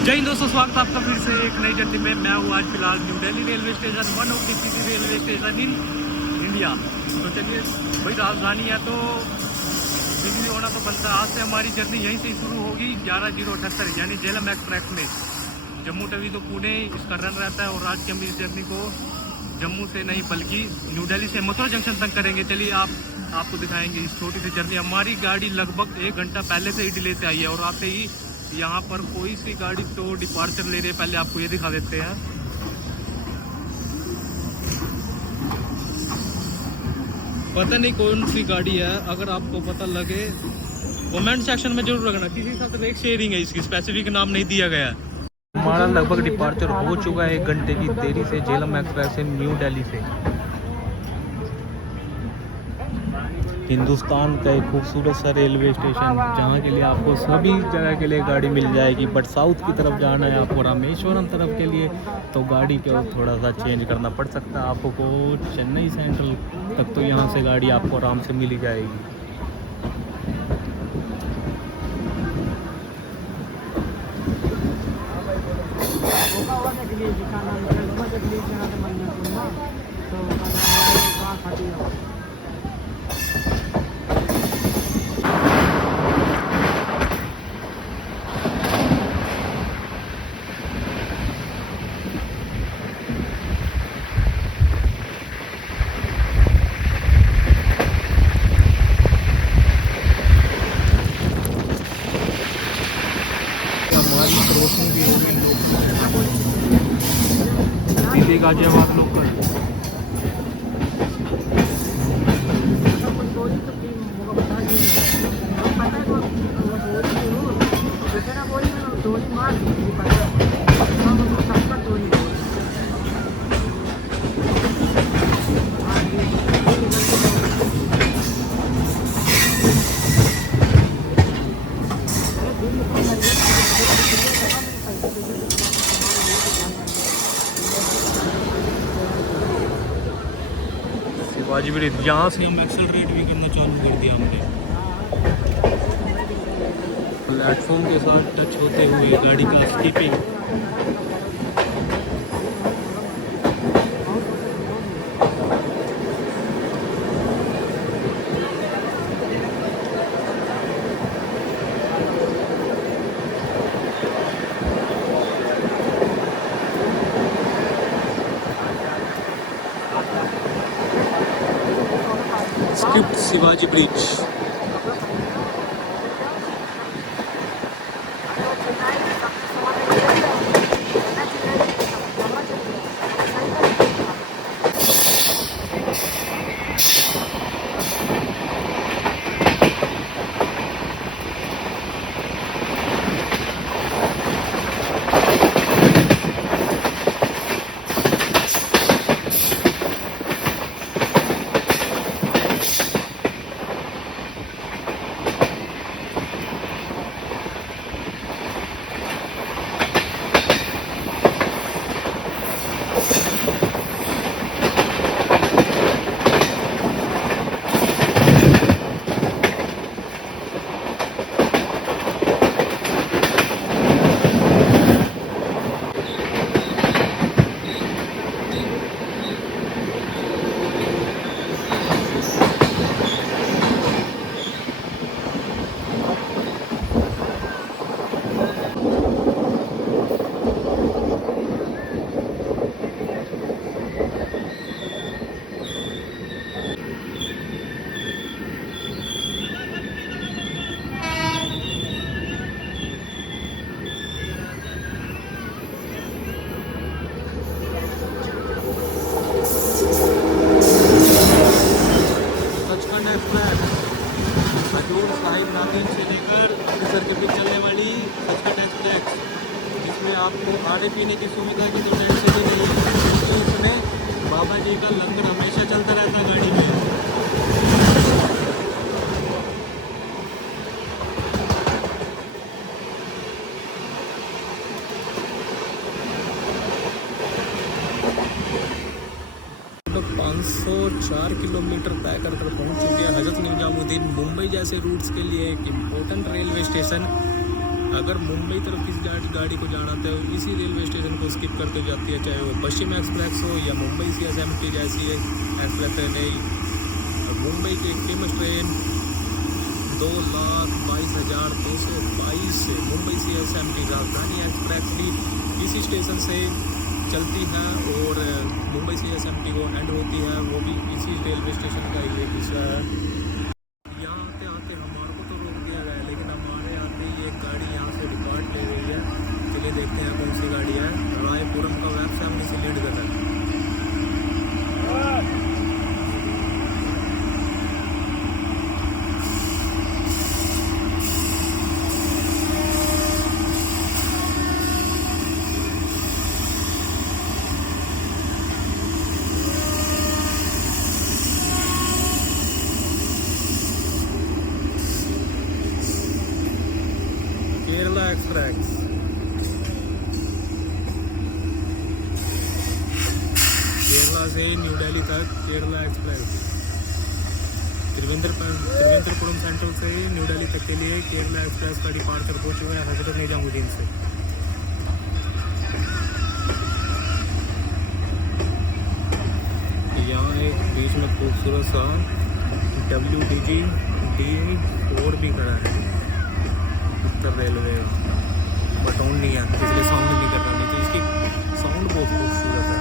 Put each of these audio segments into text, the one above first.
जय हिंद दोस्तों, स्वागत है आपका फिर से एक नई जर्नी में। मैं हूँ आज फिलहाल new Delhi railway station, one of the city railway station in India. तो चलिए, वही राजधानी है तो बिजली होना तो बनता है। आज से हमारी जर्नी यहीं से शुरू होगी 11:078 यानी झेलम एक्सप्रेस में। जम्मू तवी तो पुणे इसका रन रहता है और आज की हम इस जर्नी को जम्मू से नहीं बल्कि न्यू दिल्ली से मथुरा जंक्शन तक करेंगे। चलिए आपको दिखाएंगे इस छोटी सी जर्नी। हमारी गाड़ी लगभग 1 घंटा पहले से ही डिले से आई है और आते ही यहाँ पर कोई सी गाड़ी तो डिपार्चर ले रही है। पहले आपको ये दिखा देते हैं। पता नहीं कौन सी गाड़ी है, अगर आपको पता लगे कमेंट सेक्शन में जरूर रखना। किसी के साथ एक शेयरिंग है, इसकी स्पेसिफिक नाम नहीं दिया गया है। हमारा लगभग डिपार्चर हो चुका है 1 घंटे की देरी से झेलम एक्सप्रेस से न्यू दिल्ली से। हिंदुस्तान का एक खूबसूरत सा रेलवे स्टेशन जहाँ के लिए आपको सभी जगह के लिए गाड़ी मिल जाएगी। बट साउथ की तरफ जाना है आपको, रामेश्वरम तरफ के लिए, तो गाड़ी को थोड़ा सा चेंज करना पड़ सकता है आपको। चेन्नई सेंट्रल तक तो यहाँ से गाड़ी आपको आराम से मिल ही जाएगी। सीधे गाजियाबाद लोकल। शिवाजी ब्रिज, यहाँ से हम एक्सेलरेट भी करना चालू कर दिया हमने। प्लेटफॉर्म के साथ टच होते हुए गाड़ी का स्कीपिंग। Skipped Shivaji bridge. आपको खाने पीने की सुविधा की तो टेंशन ही नहीं है, क्योंकि इसमें बाबा जी का लंगर हमेशा चलता रहता गाड़ी में। तो 504 किलोमीटर तय कर पहुँच चुके हैं हज़रत निजामुद्दीन। मुंबई जैसे रूट्स के लिए एक इम्पोर्टेंट रेलवे स्टेशन अगर मुंबई तरफ किसी गाड़ी को जाना था तो इसी रेलवे स्टेशन को स्किप करके जाती है, चाहे वो पश्चिम एक्सप्रेस हो या मुंबई CSMT जैसी एक्सप्रेस ट्रेन है। मुंबई की एक फेमस ट्रेन 2,22,222 से मुंबई CSMT राजधानी एक्सप्रेस भी इसी स्टेशन से चलती है और मुंबई CSMT को एंड होती है, वो भी इसी रेलवे स्टेशन का ही एक हिस्सा है। यहाँ आते आते हमारे को तो रोक दिया गया है, लेकिन हमारे आते ही एक गाड़ी यहाँ से डिपार्ट ले रही है। चलिए देखते हैं कौन सी गाड़ी है। रायपुरम का वेब फैमिली से लीड कर रहा है। केरला एक्सप्रेस केरला से न्यू दिल्ली तक केरला एक्सप्रेस त्रिवेंद्रपुरम सेंट्रल से न्यू दिल्ली तक के लिए केरला एक्सप्रेस का डिपार्चर हो चुका है हजरत निजामुद्दीन से। यहाँ एक बीच में खूबसूरत सा WDG DA4 भी खड़ा है उत्तर रेलवे का, बट ऑन नहीं है इसलिए साउंड नहीं कर रहा, नहीं तो इसकी साउंड बहुत खूबसूरत है।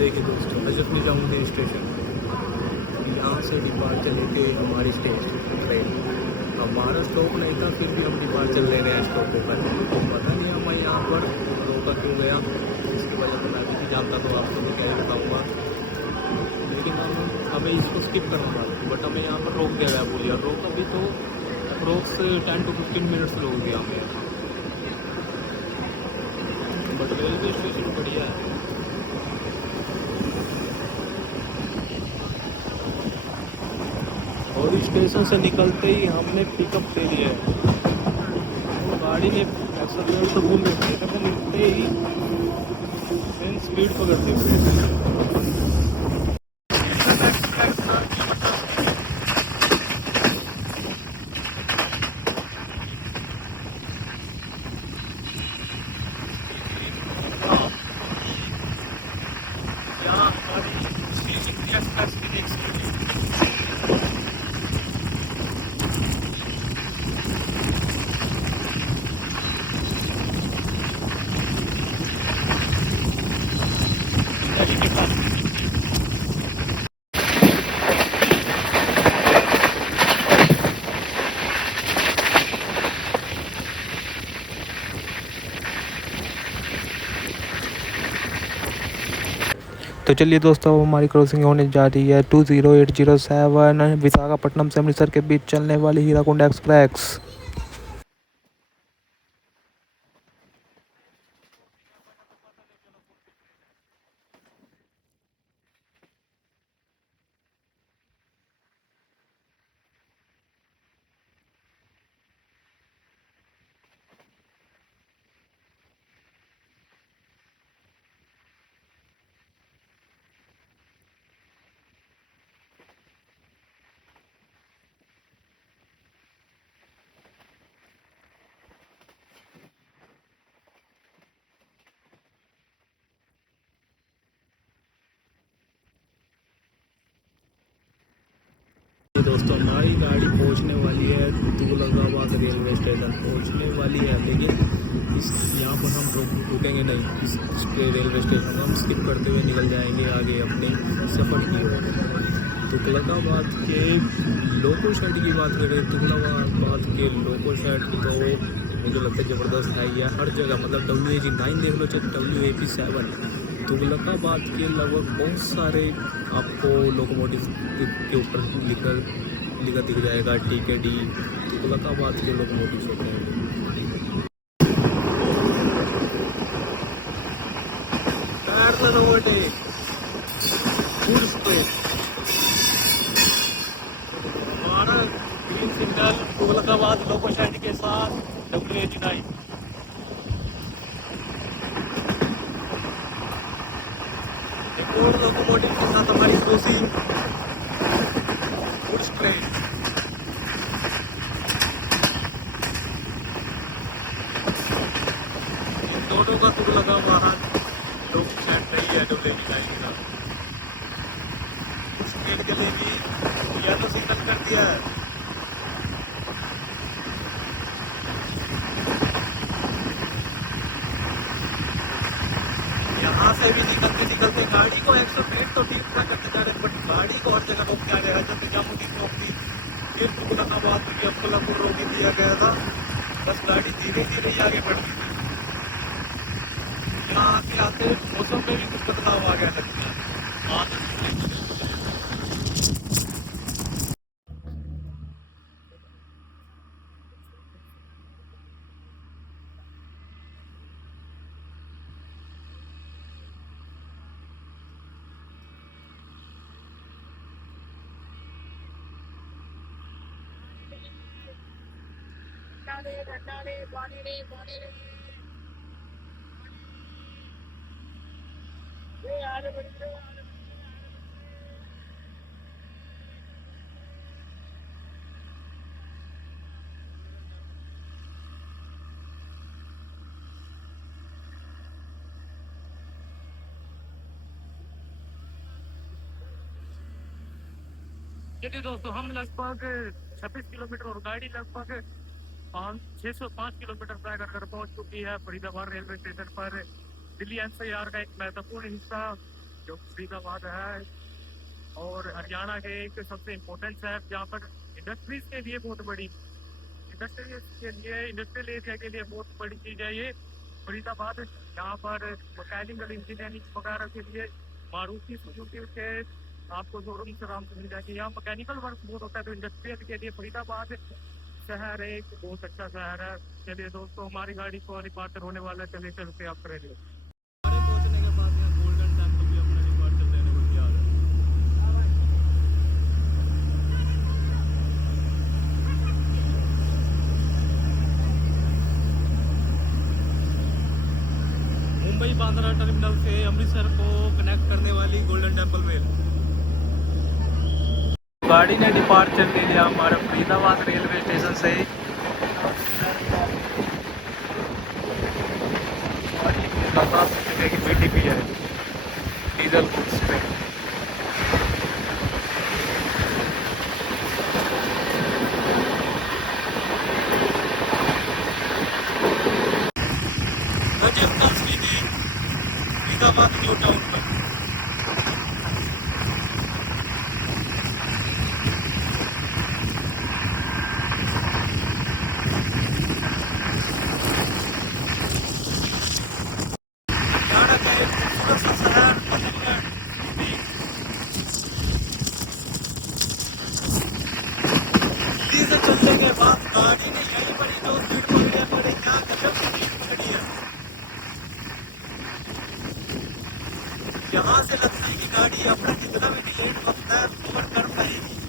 देखिए दोस्तों, हजरत निजामुद्दीन स्टेशन, यहाँ से डिपार्चर लेके हमारी स्टेशन ट्रेन, हमारा स्टॉप नहीं था फिर भी हम डिपार्चर ले रहे हैं स्टॉप पर। पता नहीं हम यहाँ पर रोका क्यों गया, इसकी वजह से मैं भी जानता तो आपको मैं क्या बताऊँगा, लेकिन हमें इसको स्किप करना था, बट हमें यहाँ पर रोक दिया गया। बोलिए रोका भी तो अप्रोक्स 10 to 15 मिनट्स लोग गया हमें, बट रेलवे स्टेशन बढ़िया है। और स्टेशन से निकलते ही हमने पिकअप ले लिया है, तो गाड़ी ने एक्सेलरेटर तो भूल रखी है, तो मिलते ही स्पीड पकड़ते हुए तो चलिए दोस्तों, हमारी क्रॉसिंग होने जा रही है 20807 विशाखापट्टनम से अमृतसर के बीच चलने वाली हीराकुंड एक्सप्रेस। दोस्तों, हमारी गाड़ी पहुंचने वाली है तुगलकाबाद रेलवे स्टेशन पहुंचने वाली है, लेकिन इस यहाँ पर हम रुकेंगे नहीं। इस रेलवे स्टेशन को हम स्किप करते हुए निकल जाएंगे आगे अपने सफ़र की ओर। तुगलकाबाद के लोकल साइड की बात करें, तुगलकाबाद के लोकल साइड तो मुझे लगता है ज़बरदस्त है। यह हर जगह, मतलब WAG9 देख लो चाहे WAP7, तुगलकाबाद के लगभग बहुत सारे आपको लोकोमोटिव के ऊपर लिखा दिख जाएगा TKD, तुगलकाबाद के लोकोमोटिव होते हैं। हमारा ग्रीन सिग्नल तुगलकाबाद लोको साइड के साथ WAG9। और लोकोमोटिव के साथ हमारी दूसरी गुड्स ट्रेन पौधों का टूर लगा हुआ है, लोग सेट नहीं है जो लेके जाएंगे ना स्पीड के लेगी या तो सिग्नल कर दिया है। यहाँ से भी निकलते निकलते गाड़ी को 120 तो 30 तक करते जा रहे, बट गाड़ी को और जगह रोक दिया गया है। जब निजामुद्दीन रोक दी, फिर तुगलकाबाद की अब्दुल्लापुर रोक ही दिया गया था, बस गाड़ी धीरे धीरे ही आगे बढ़ती थी। यहाँ आते आते मौसम में भी कुछ बदलाव आ गया लगता है। चलिए दोस्तों, हम लगभग 26 किलोमीटर और गाड़ी लगभग 605 किलोमीटर तय कर पहुंच चुकी है फरीदाबाद रेलवे स्टेशन पर। दिल्ली एनसीआर का एक महत्वपूर्ण हिस्सा जो फरीदाबाद है और हरियाणा के एक सबसे इम्पोर्टेंट शहर, जहाँ पर इंडस्ट्रीज के लिए बहुत बड़ी इंडस्ट्रियल एरिया के लिए बहुत बड़ी चीज़ है ये फरीदाबाद। यहाँ पर मैकेनिकल इंजीनियरिंग वगैरह के लिए मारुति सुजुकी के आपको शोरूम से आराम से मिल जाएगी। यहाँ मैकेनिकल वर्क बहुत होता है, तो इंडस्ट्रियल के लिए फरीदाबाद शहर एक बहुत अच्छा शहर है। चलिए दोस्तों, हमारी गाड़ी को रिपार्चर होने वाला है, चलिए चलते आप करेंगे। पहुंचने के बाद यहाँ गोल्डन टेम्पल भी अपना डिपार्चर देने को तैयार है। मुंबई बांद्रा टर्मिनल से अमृतसर को कनेक्ट करने वाली गोल्डन टेम्पल मेल गाड़ी ने डिपार्चर ले लिया हमारे फरीदाबाद रेलवे स्टेशन से। BTP है, डीजल गुड्स ट्रेन। गजब का सीन है फरीदाबाद न्यू टाउन पर। चलने के बाद गाड़ी ने यहीं पर ही जो स्पीड पकड़ी है, पर क्या गजब की स्पीड खड़ी है। यहाँ से लगता है कि गाड़ी अपना कितना भी लेट वक्त है कवर कर पाएगी।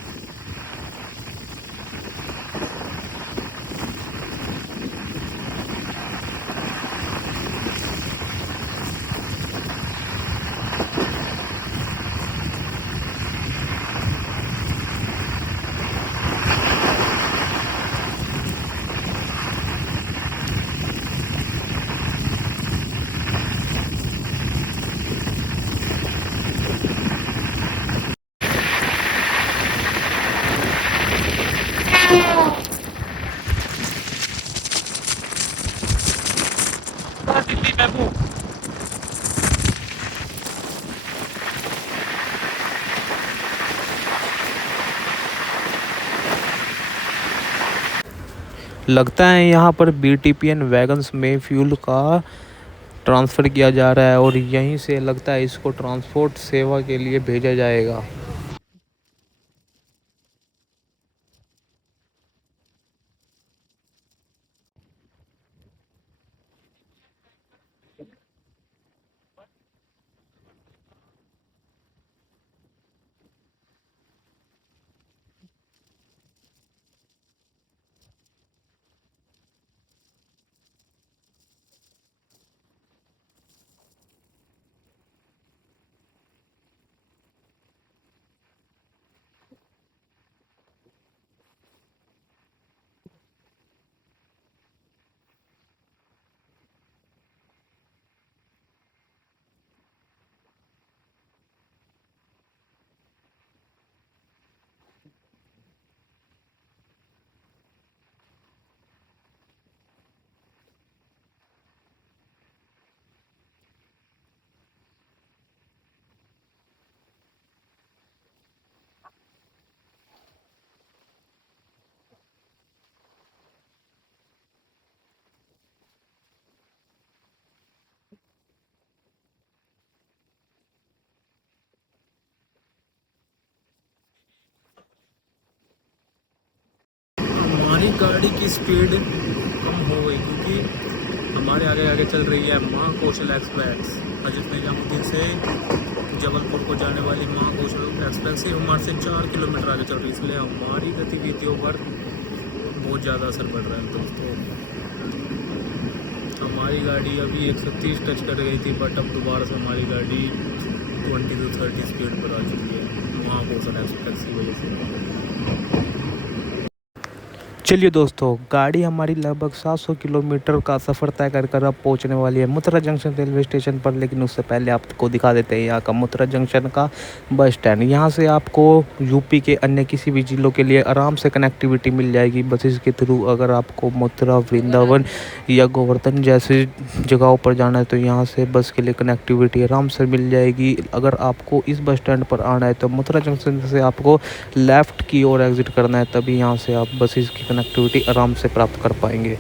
दिल्ली मेमू लगता है यहाँ पर BTPN वैगन्स में फ्यूल का ट्रांसफ़र किया जा रहा है और यहीं से लगता है इसको ट्रांसपोर्ट सेवा के लिए भेजा जाएगा। हमारी गाड़ी की स्पीड कम हो गई क्योंकि हमारे आगे आगे चल रही है महाकौशल एक्सप्रेस। हजरत निजामुद्दीन से जबलपुर को जाने वाली महाकौशल एक्सप्रेस ही हमारे से 4 किलोमीटर आगे चल रही है, इसलिए हमारी गतिविधियों पर बहुत ज़्यादा असर पड़ रहा है दोस्तों। हमारी गाड़ी अभी 130 टच कर गई थी, बट अब दोबारा से हमारी गाड़ी 20 से 30 स्पीड पर आ चुकी है महाकौशल एक्सप्रेस की वजह से। चलिए दोस्तों, गाड़ी हमारी लगभग 700 किलोमीटर का सफ़र तय कर अब पहुंचने वाली है मथुरा जंक्शन रेलवे स्टेशन पर। लेकिन उससे पहले आपको दिखा देते हैं यहाँ का मथुरा जंक्शन का बस स्टैंड। यहाँ से आपको यूपी के अन्य किसी भी ज़िलों के लिए आराम से कनेक्टिविटी मिल जाएगी बसेस के थ्रू। अगर आपको मथुरा, वृंदावन या गोवर्धन जैसे जगहों पर जाना है तो यहाँ से बस के लिए कनेक्टिविटी आराम से मिल जाएगी। अगर आपको इस बस स्टैंड पर आना है तो मथुरा जंक्शन से आपको लेफ़्ट की ओर एग्ज़िट करना है, तभी यहाँ से आप बसेस की कनेक्टिविटी आराम से प्राप्त कर पाएंगे।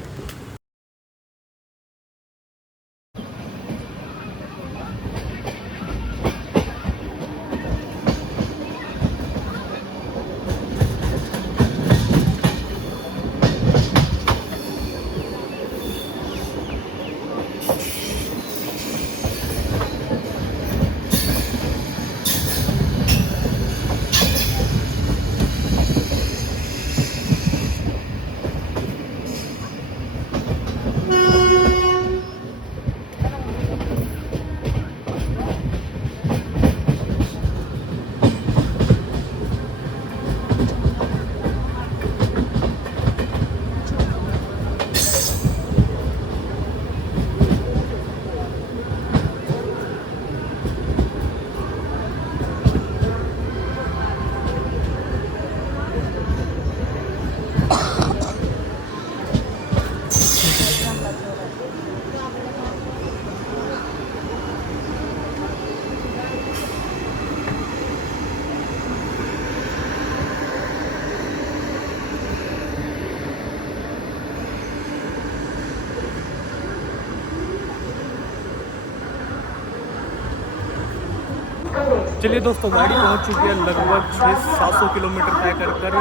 चलिए दोस्तों, गाड़ी पहुंच चुकी है लगभग 600-700 किलोमीटर तय कर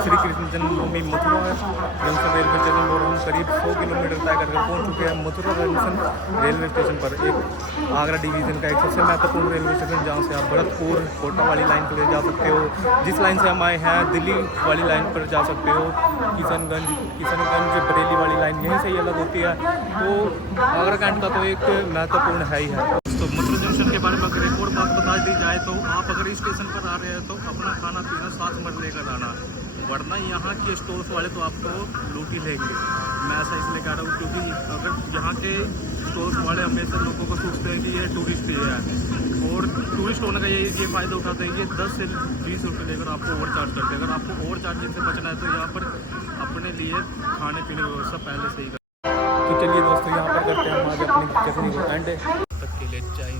श्री कृष्ण जन्मभूमि मथुरा जंक्शन रेलवे स्टेशन पर हम करीब 100 किलोमीटर तय कर पहुंच चुके हैं मथुरा जंक्शन रेलवे स्टेशन पर। एक आगरा डिवीज़न का एक सबसे महत्वपूर्ण रेलवे स्टेशन जहां से आप भरतपुर कोटा वाली लाइन पर जा सकते हो। जिस लाइन से हम आए हैं दिल्ली वाली लाइन पर जा सकते हो। किशनगंज बरेली वाली लाइन यहीं से ही अलग होती है। तो आगरा कैंट का तो एक महत्वपूर्ण है ही है। तो मथुरा जंक्शन के बारे में अगर एक और बात बता दी जाए तो आप अगर इस स्टेशन पर आ रहे हैं तो अपना खाना पीना साथ में लेकर आना, वरना यहाँ के स्टोर्स वाले तो आपको लूट ही लेंगे। मैं ऐसा इसलिए कह रहा हूँ क्योंकि अगर यहाँ के स्टोर्स वाले हमेशा लोगों को सोचते हैं कि ये टूरिस्ट है, और टूरिस्ट होने का ये फ़ायदा उठाते हैं। ये 10 से 20 रुपये लेकर आपको ओवर चार्ज करते हैं। अगर आपको ओवर चार्जिंग से बचना है तो यहाँ पर अपने लिए खाने पीने की व्यवस्था पहले से ही। तो चलिए दोस्तों, यहाँ पर करते हैं हम आज अपनी जर्नी को एंड। तक के लिए चाहिए।